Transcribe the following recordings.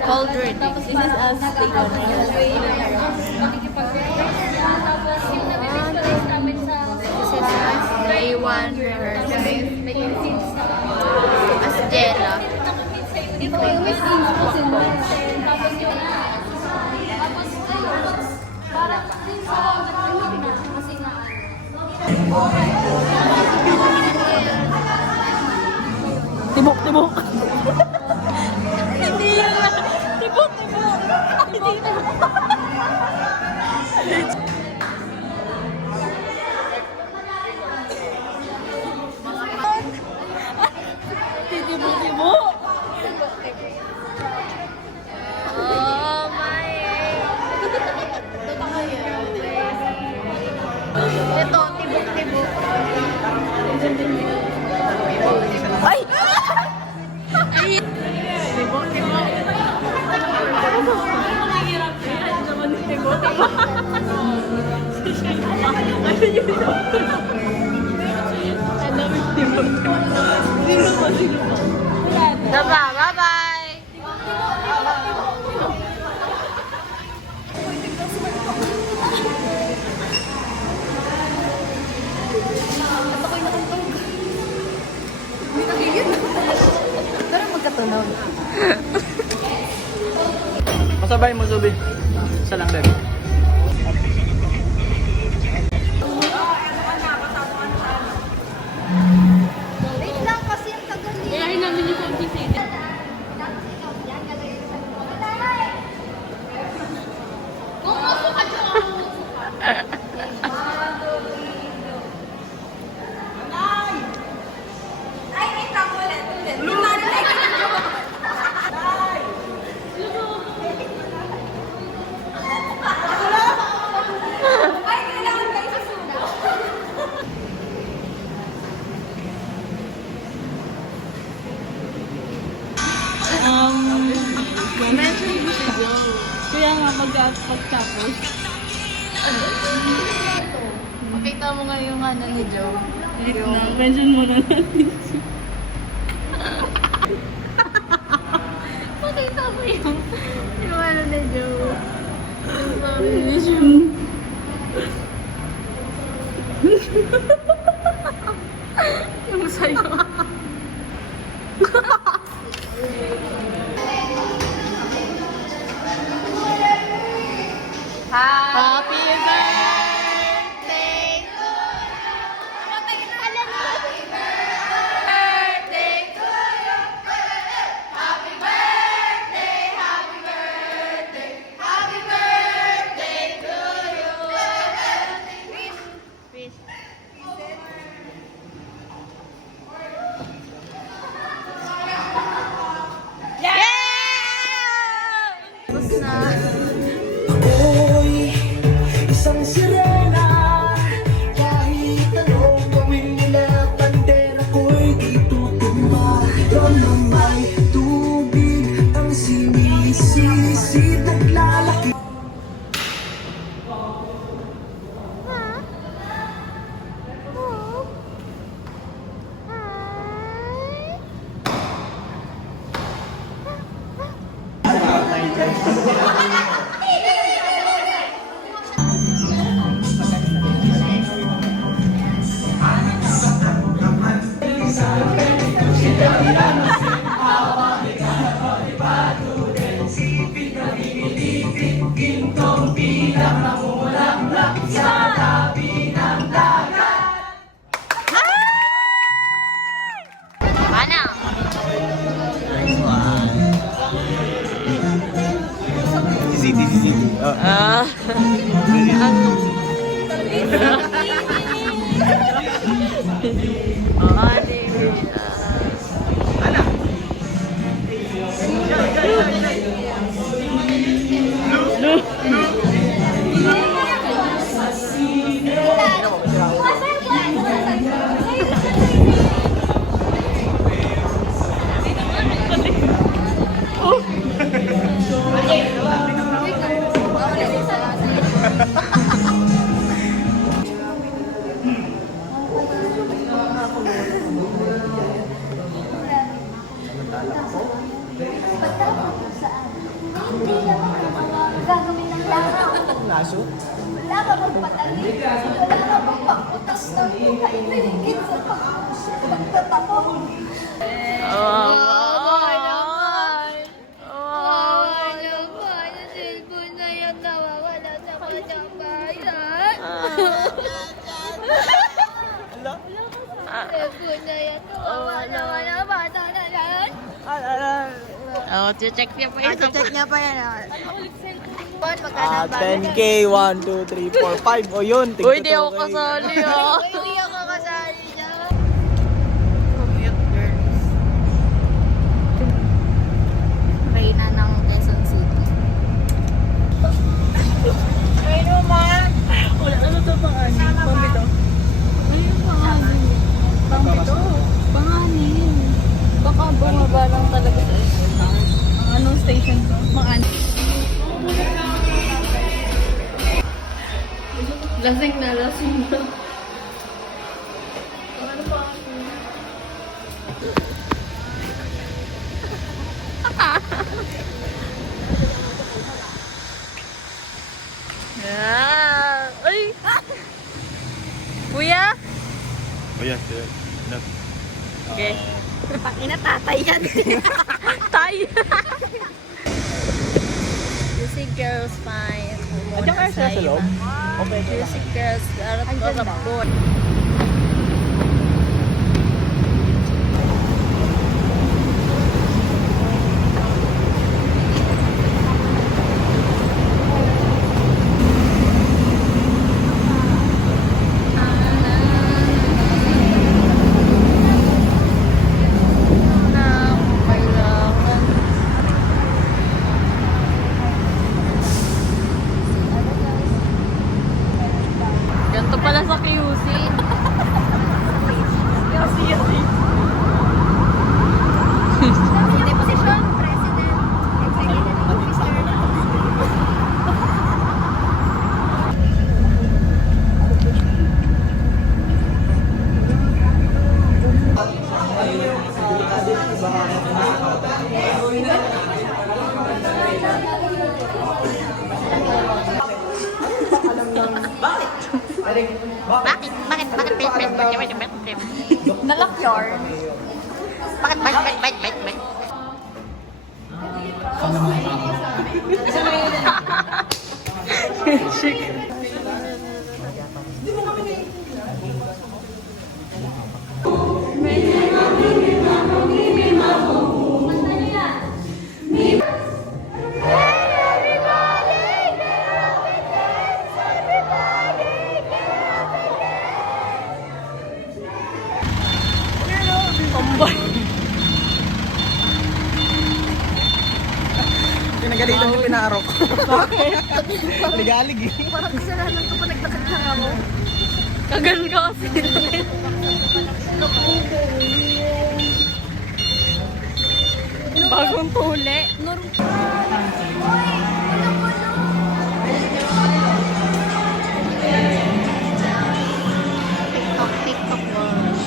Cold reading. This is us taking on Tapos yung na-visualize namin sa This is us day 1 rehearsal. As Jella. ito yung may scenes ko sila. Tapos yung parang hindi na kasi nga Tibok. Hindi yun lang. Tibok. Tibok. Oh my. Ito, tibok. Ay! Tibok. Bye-bye! Pero magkatunog. Masabay mo, Zubi. Isa lang din. wait lang kasi yung tagal niya. Kaya namin yung pag-visit. Mention mo si Joe. Kaya nga pagtapos. Makita mo nga yung ano ni Joe. Mention mo na natin. Makita mo yung ano ni Joe. Yung sabi ni Joe. Yung sa'yo. Happy birthday to you. Happy birthday to you. Happy birthday, happy birthday, happy birthday to you. Wish. Yeah! Tapos na. Ako'y isang sirena. Kahit anong gawin nila, bandera ko'y di tutumba. Doon na may tubig ang sinisisi, naglalaki. Ah. Hindi naman gagawin ng laraw. Wala ka bang patalim? Wala ka bang pakutas ng buhay na higit sa pagtatapong? Kawawa naman. Kawawa naman. Ang cellphone na yan nawawala sa kanyang bayan. Cellphone na yan nawawala na bata na yan. Oh, check niya pa yan. Check niya pa yan. Ah, 10K, 1, 2, 3, 4, 5. O yun, Uy, di ako kasali ah. Uy, di ako kasali dyan. Commute girls. Reyna ng Quezon City. Ayun ma! Wala ano to pang ani? Pambito? Ayun, panganin. Pambito. Panganin. Baka bumaba lang talaga sa anong station to? Panganin. Lasing na, lasing na. Ano pa? Ay! Kuya? O yan, Okay. Ina tatay yan. Tay. Juicy Girls Fine. Andiyan kayo sila sa loob? Okay. Juicy Girls. Arap-arap. Ganito pala sa QC. Hindi posisyon, President. Executive Officer. Nalock yarn. Tomboy. Pinagalitan yung pinarok. Bakit? Ligalig eh. Parang kasalanan ko pa nagtakot lang ako. Kagal ka kasi. Bagong tuli. TikTok world.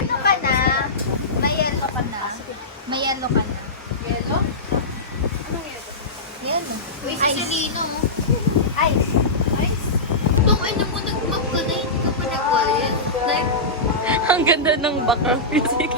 Ano ka na? May yellow ka na. May yellow ka na. Yellow? Anong yellow? Yellow. Uy, si Selino. Ice. Ice? Itong ano mo, nag-map ka na, hindi ka pa nag-quiet. Like, Ang ganda ng background music.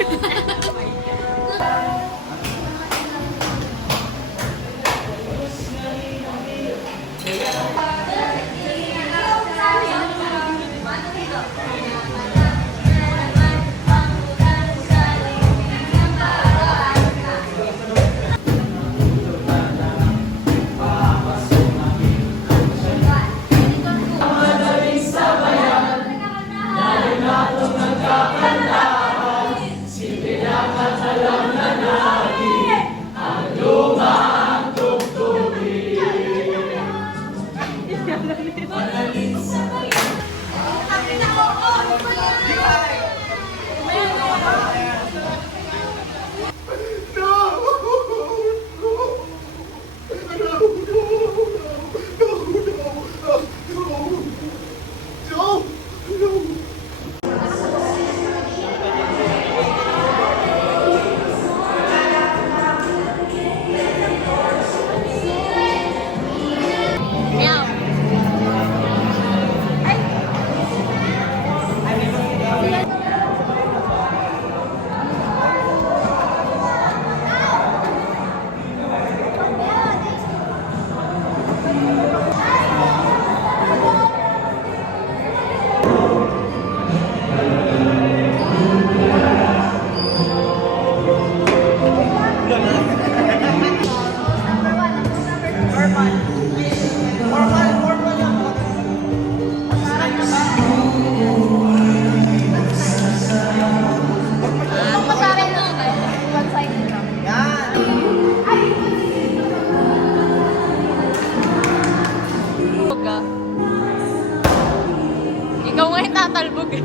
Ikaw nga yung tatalbog eh.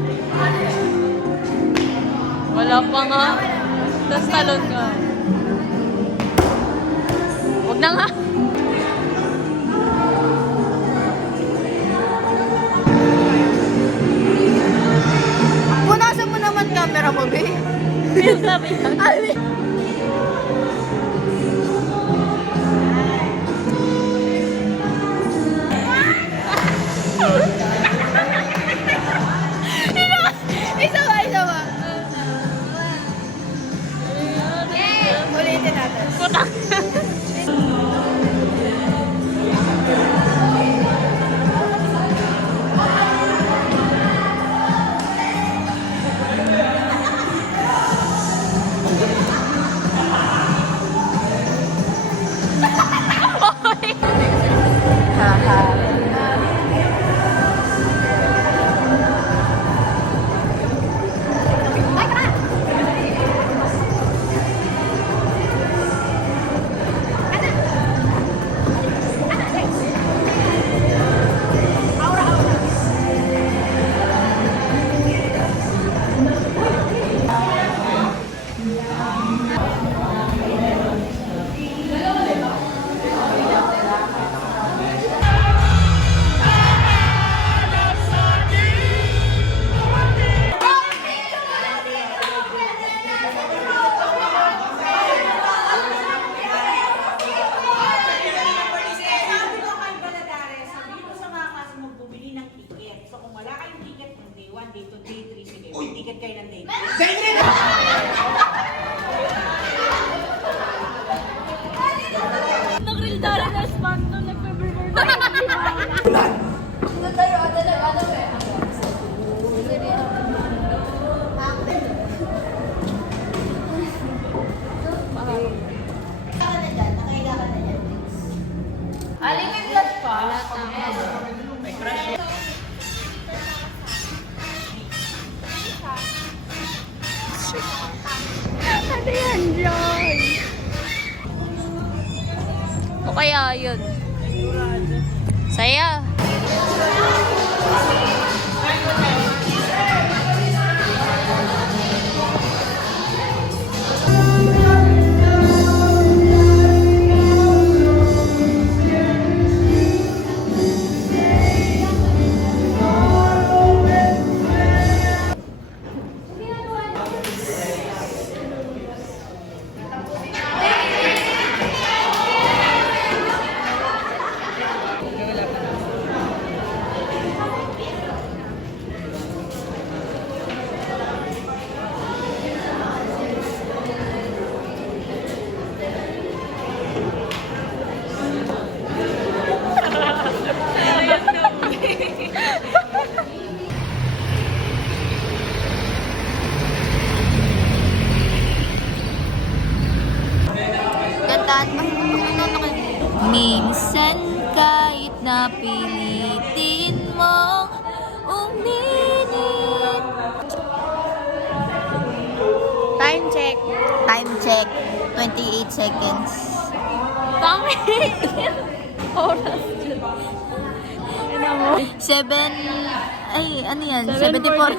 Wala pa nga. Tapos talon ka. Huwag na nga. Punasan mo naman camera mo, babe. Sabi niya. Isa ba? Ulitin natin. Putak. Aling may blood pa? Wala Ano yan, John? O kaya yun? Saya. Kantaan mo. Minsan kahit napilitin mong uminit. Time check. Time check. 28 seconds. Dami. Oras dyan. Ano mo? 7... Ay, ano yan? 74.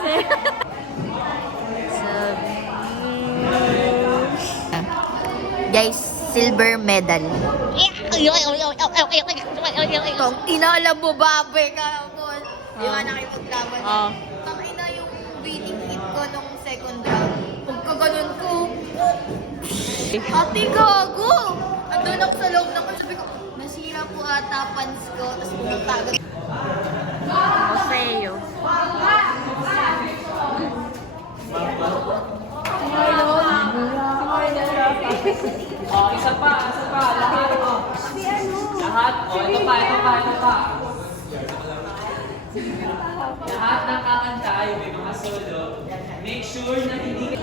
Guys, silver medal. Kung inaalam mo, baboy ka po. Di ba nakipaglaban? Oo. Nakina yung winning hit ko nung second round. Pagkaganon ko, ate gago! Andun ako sa loob ng ko. Sabi ko, nasira po ata pants ko. Tapos nagtago. Maseo. Isa pa. Lahat. Lahat. Ito pa. Lahat ng kakanta ay may mga solo. Make sure na hindi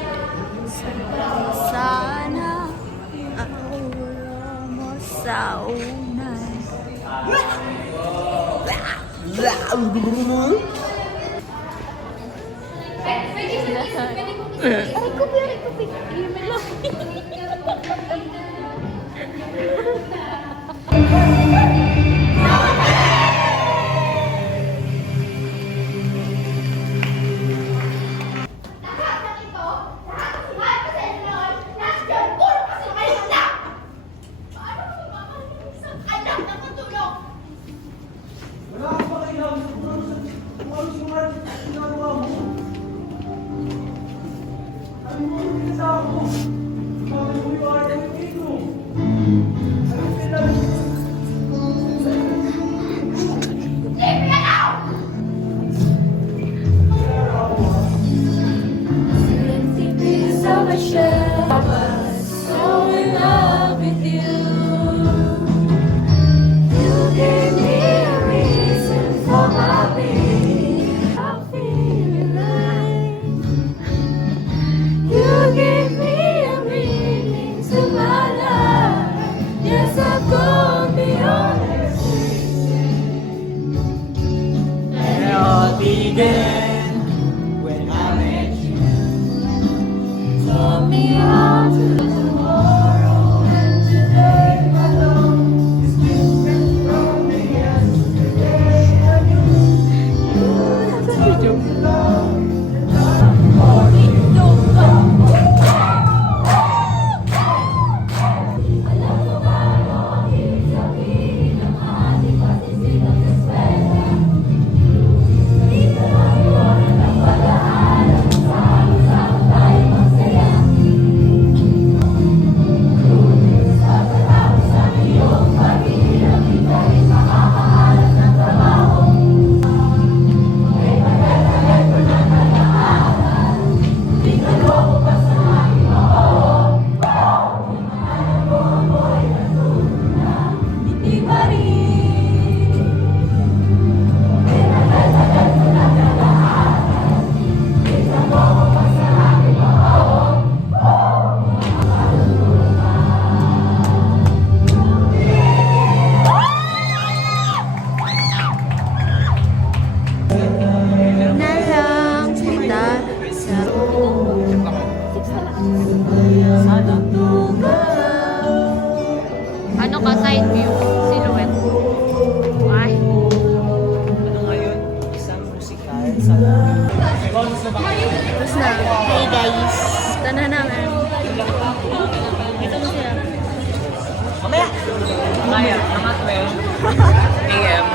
Sana ako mo sa unan. AM.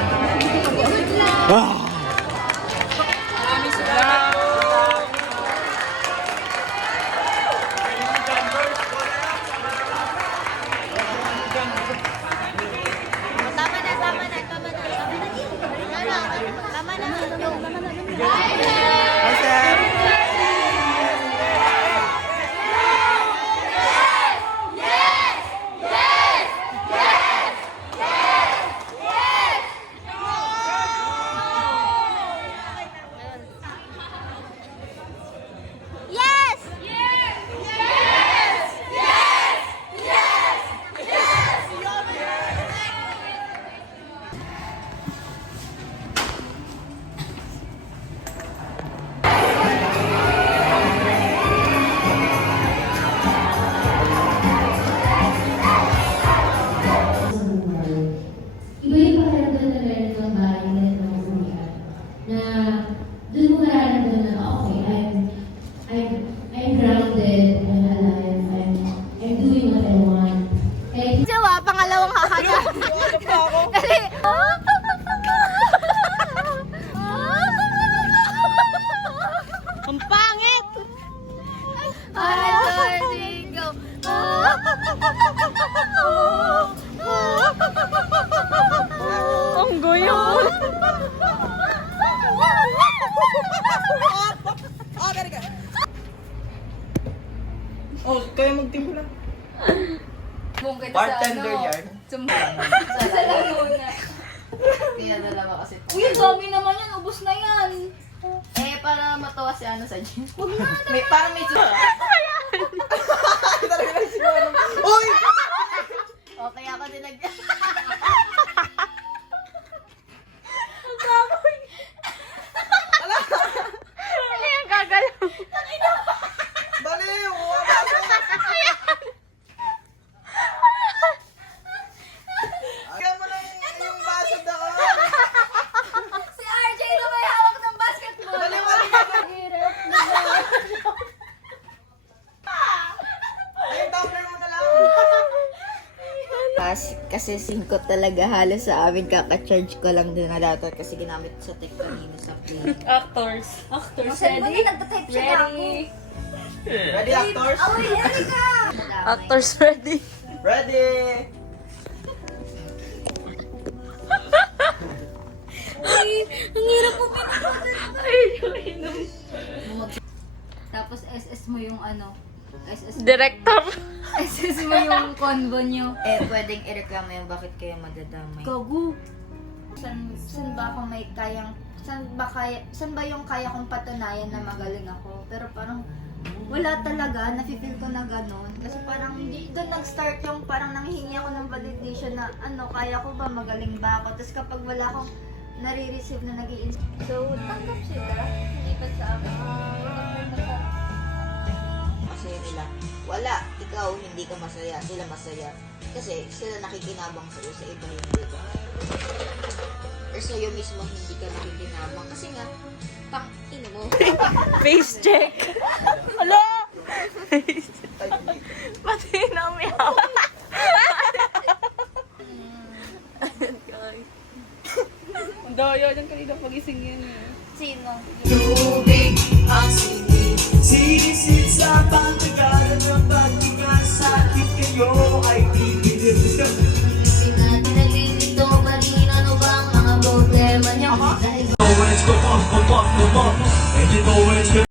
Tama na, tama na, tama na, tama na. Tama na, tama na. Yes! Iba yung pakiramdam na meron kang bahay na nakasulian. Na doon mo nararamdaman na, okay, I'm grounded, I'm alive, I'm doing what I want. Kahit Jawa, pangalawang hakana. Dali. Ang pangit! Ay, go. Ang guyo. Oh, kaya magtimpla. Bungkit Bartender yan. Sa Laguna. Kaya dalawa kasi. Uy, ang dami naman yan. Ubus na yan. Eh, para matawa si ano sa gym. May, parang may Uy! Okay, ako din nag... Ano yung gagalaw? Baliw! Kaya mo lang yung baso doon. Si RJ na may hawak ng basketball. Hirap na. Ayun, tumbler mo na lang. Kasi 5 talaga halos sa amin, kaka-charge ko lang din na data kasi ginamit sa tech kanina sa play. Actors, Ready? Nagtatype siya ako. Ready, actors? Uy, Erika! Actors ready. Ready! Ang hirap po pinapagod. Tapos SS mo yung ano. SS Director. SS mo yung convo nyo. Pwedeng ireklamo yung bakit kayo madadamay. Gago. San ba ako may kayang san ba yung kaya kong patunayan na magaling ako? Pero parang wala talaga, nafe-feel ko na gano'n. Kasi parang hindi doon nag-start yung parang nanghihingi ako ng validation na ano, kaya ko ba, magaling ba ako? Tapos kapag wala akong nare-receive na so tanggap sila, hindi pa sa akin. Masaya nila. Wala, ikaw hindi ka masaya, sila masaya. Kasi sila nakikinabang sa'yo, sa iba hindi ka. Or sa'yo mismo hindi ka nakikinabang. Kasi nga, ino mo. Face check. Hello? Pati na umiyaw. Ang daya dyan kanina pagising yun eh. Sino? Tubig ang sinisid sa pantagalan ng batugan sa atin kayo ay bibigil. Natin naglilito pa rin ano bang mga problema niya. Know when it's good, and you know when it's good.